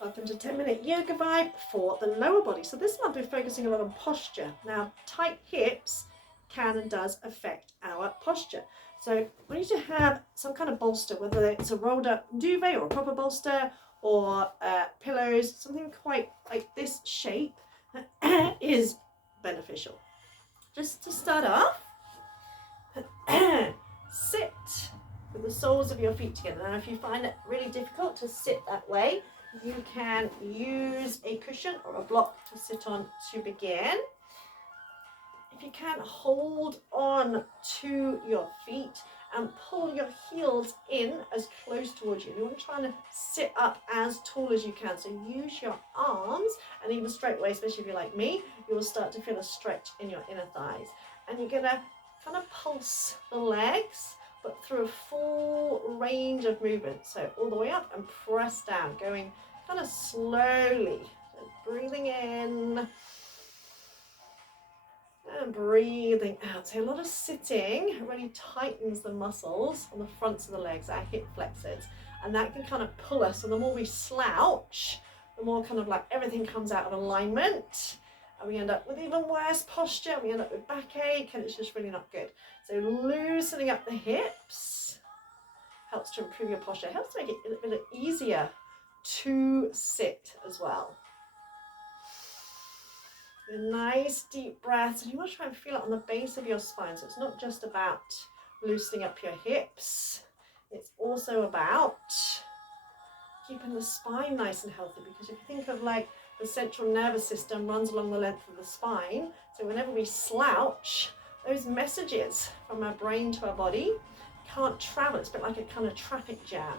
Welcome to 10-minute yoga vibe for the lower body. So this month we're focusing a lot on posture. Now, tight hips can and does affect our posture. So we need to have some kind of bolster, whether it's a rolled up duvet or a proper bolster or pillows, something quite like this shape is beneficial. Just to start off, sit with the soles of your feet together. Now, if you find it really difficult to sit that way, you can use a cushion or a block to sit on to begin. If you can, hold on to your feet and pull your heels in as close towards you. You want to try and sit up as tall as you can. So use your arms, and even straight away, especially if you're like me, you will start to feel a stretch in your inner thighs. And you're going to kind of pulse the legs, but through a full range of movement. So all the way up and press down, going kind of slowly. So breathing in and breathing out. So a lot of sitting really tightens the muscles on the fronts of the legs, our hip flexors, and that can kind of pull us. So the more we slouch, the more kind of like everything comes out of alignment, and we end up with even worse posture, and we end up with backache, and it's just really not good. So loosening up the hips helps to improve your posture, helps to make it a little bit easier to sit as well. A nice deep breath, and you want to try and feel it on the base of your spine. So it's not just about loosening up your hips, it's also about keeping the spine nice and healthy, because if you think of like the central nervous system runs along the length of the spine, so whenever we slouch, those messages from our brain to our body can't travel. It's a bit like a kind of traffic jam.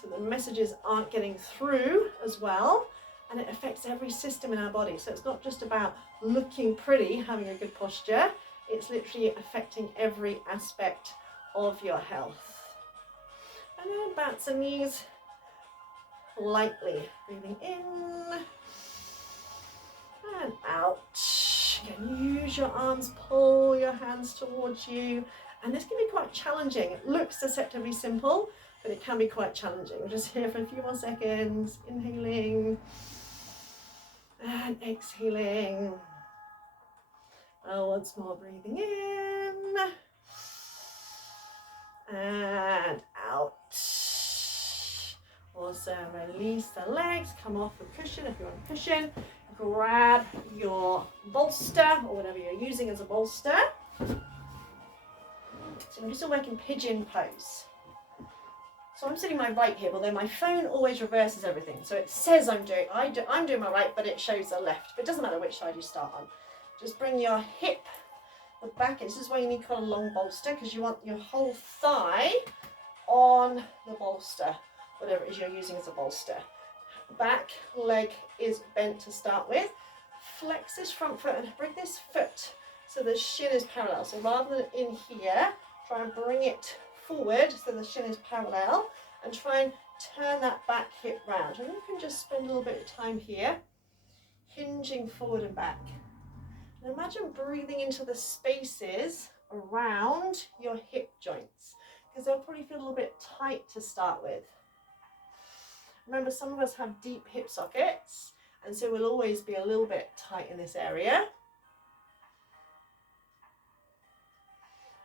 So the messages aren't getting through as well, and it affects every system in our body. So it's not just about looking pretty, having a good posture, it's literally affecting every aspect of your health. And then bounce the knees lightly, breathing in and out. Again, use your arms, pull your hands towards you, and this can be quite challenging. It looks deceptively simple, but it can be quite challenging. We're just here for a few more seconds, inhaling and exhaling. Once more, breathing in and out. Also release the legs, come off the cushion if you're on a cushion. Grab your bolster or whatever you're using as a bolster. So I'm just a working pigeon pose. So I'm sitting my right hip, although my phone always reverses everything. So it says I'm doing my right, but it shows the left. But it doesn't matter which side you start on. Just bring your hip, the back. This is why you need quite a long bolster, because you want your whole thigh on the bolster, whatever it is you're using as a bolster. Back leg is bent to start with. Flex this front foot and bring this foot so the shin is parallel. So rather than in here, try and bring it forward so the shin is parallel, and try and turn that back hip round. And you can just spend a little bit of time here, hinging forward and back. And imagine breathing into the spaces around your hip joints, because they'll probably feel a little bit tight to start with. Remember, some of us have deep hip sockets, and so we'll always be a little bit tight in this area.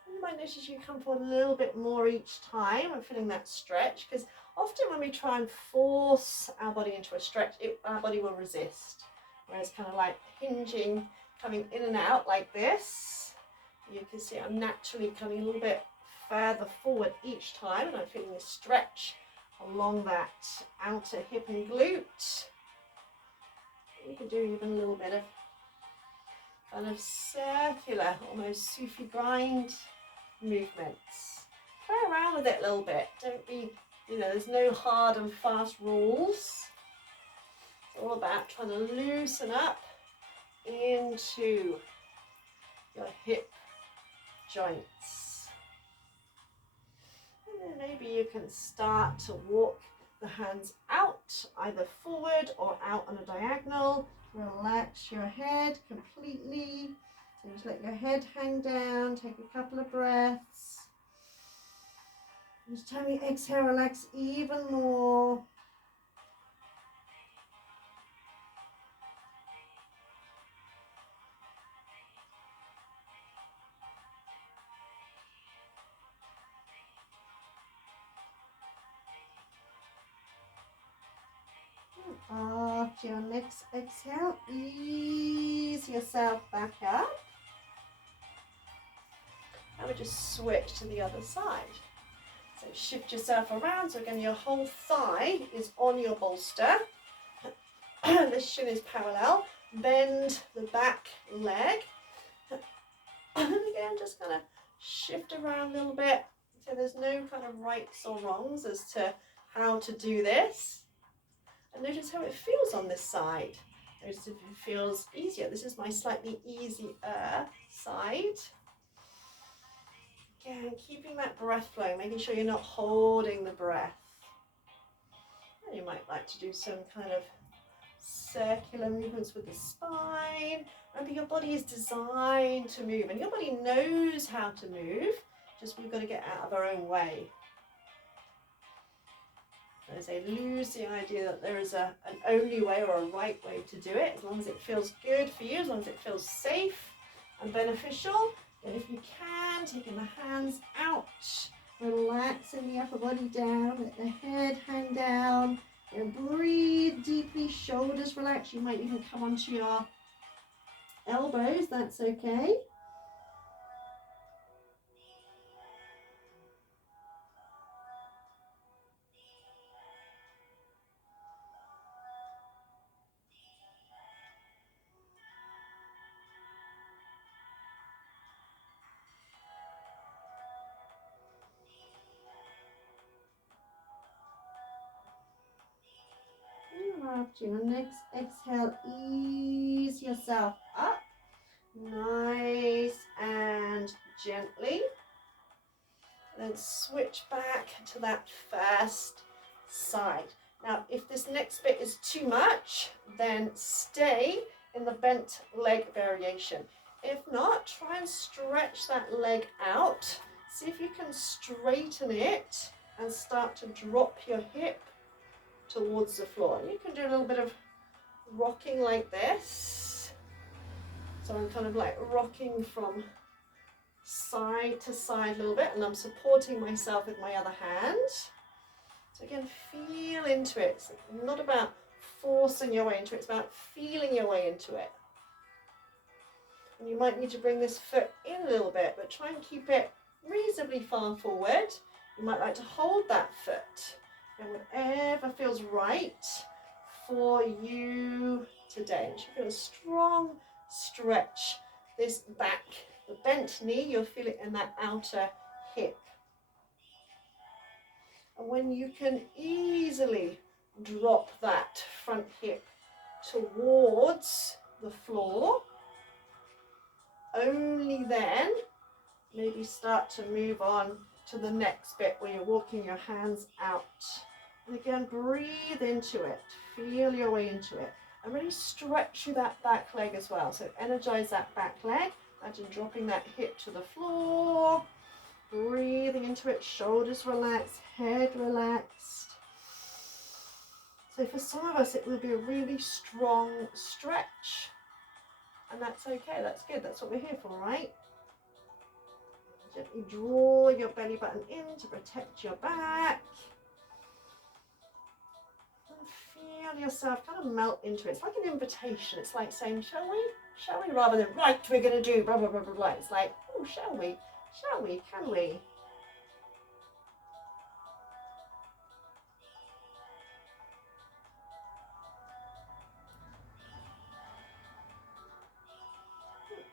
You might notice you come forward a little bit more each time and feeling that stretch, because often when we try and force our body into a stretch, our body will resist. Whereas kind of like hinging, coming in and out like this, you can see I'm naturally coming a little bit further forward each time, and I'm feeling a stretch along that outer hip and glute. You can do even a little bit of kind of circular, almost Sufi grind movements. Play around with it a little bit. Don't be, there's no hard and fast rules. It's all about trying to loosen up into your hip joints. And then maybe you can start to walk the hands out, either forward or out on a diagonal. Relax your head completely. So just let your head hang down, take a couple of breaths. Each time you exhale, relax even more. After your next exhale, ease yourself back up. And we just switch to the other side. So shift yourself around. So again, your whole thigh is on your bolster. The shin is parallel. Bend the back leg. And again, just kind of shift around a little bit. So there's no kind of rights or wrongs as to how to do this. And notice how it feels on this side. Notice if it feels easier. This is my slightly easier side. Again, keeping that breath flowing, making sure you're not holding the breath. And you might like to do some kind of circular movements with the spine. Remember, your body is designed to move, and your body knows how to move, just we've got to get out of our own way. As I lose the idea that there is an only way or a right way to do it, as long as it feels good for you, as long as it feels safe and beneficial. And if you can, taking the hands out, relaxing the upper body down, let the head hang down, and breathe deeply, shoulders relax. You might even come onto your elbows, that's okay. After your next exhale, ease yourself up, nice and gently. Then switch back to that first side. Now, if this next bit is too much, then stay in the bent leg variation. If not, try and stretch that leg out. See if you can straighten it and start to drop your hip towards the floor. And you can do a little bit of rocking like this. So I'm kind of like rocking from side to side a little bit, and I'm supporting myself with my other hand. So again, feel into it. It's not about forcing your way into it, it's about feeling your way into it. And you might need to bring this foot in a little bit, but try and keep it reasonably far forward. You might like to hold that foot, and whatever feels right for you today. And you should feel a strong stretch this back. The bent knee, you'll feel it in that outer hip. And when you can easily drop that front hip towards the floor, only then maybe start to move on to the next bit where you're walking your hands out. And again, breathe into it, feel your way into it, and really stretch through that back leg as well. So energize that back leg. Imagine dropping that hip to the floor, breathing into it, shoulders relaxed, head relaxed. So for some of us, it will be a really strong stretch, and that's okay, that's good, that's what we're here for, right? Gently draw your belly button in to protect your back. And feel yourself kind of melt into it. It's like an invitation. It's like saying, shall we? Shall we? Rather than, right, we're going to do blah, blah, blah, blah, blah. It's like, oh, shall we? Shall we? Can we?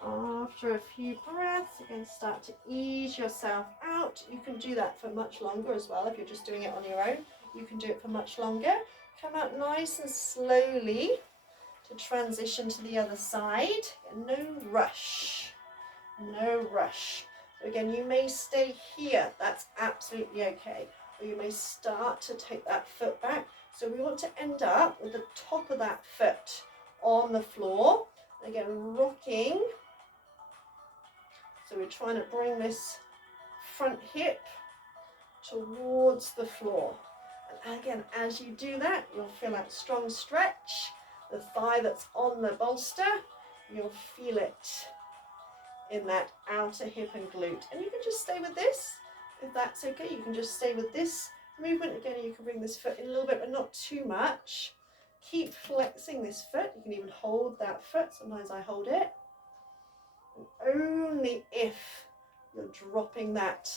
After a few breaths, again, start to ease yourself out. You can do that for much longer as well. If you're just doing it on your own, you can do it for much longer. Come out nice and slowly to transition to the other side. No rush, no rush. So again, you may stay here, that's absolutely okay. Or you may start to take that foot back. So we want to end up with the top of that foot on the floor. Again, rocking. So we're trying to bring this front hip towards the floor. And again, as you do that, you'll feel that strong stretch. The thigh that's on the bolster, you'll feel it in that outer hip and glute. And you can just stay with this, if that's okay. You can just stay with this movement. Again, you can bring this foot in a little bit, but not too much. Keep flexing this foot. You can even hold that foot. Sometimes I hold it. And only if you're dropping that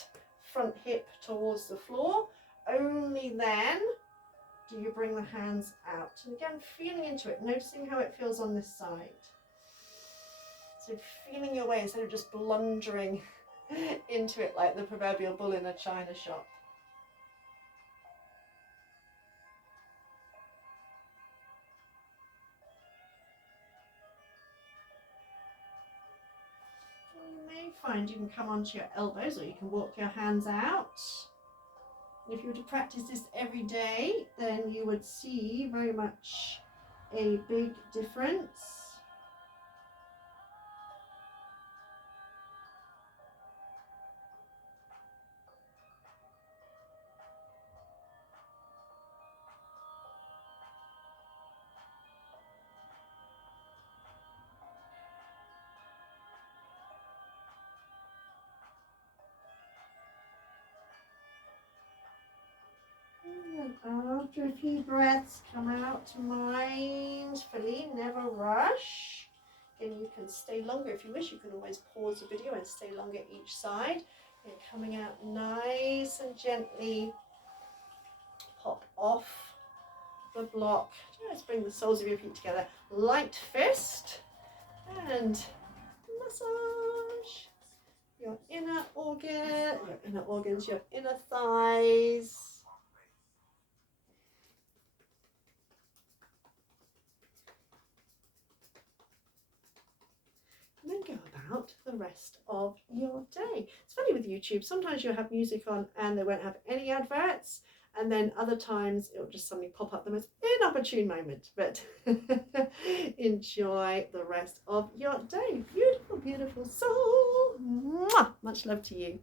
front hip towards the floor, only then do you bring the hands out. And again, feeling into it, noticing how it feels on this side. So feeling your way instead of just blundering into it like the proverbial bull in a china shop. You may find you can come onto your elbows, or you can walk your hands out. If you were to practice this every day, then you would see very much a big difference. And after a few breaths, come out mindfully, never rush. Again, you can stay longer if you wish. You can always pause the video and stay longer each side. And coming out nice and gently, pop off the block. Just bring the soles of your feet together. Light fist and massage your inner organs, your inner thighs. And then go about the rest of your day. It's funny with YouTube, sometimes you'll have music on and they won't have any adverts, and then other times it'll just suddenly pop up the most inopportune moment. But enjoy the rest of your day. Beautiful, beautiful soul. Mwah! Much love to you.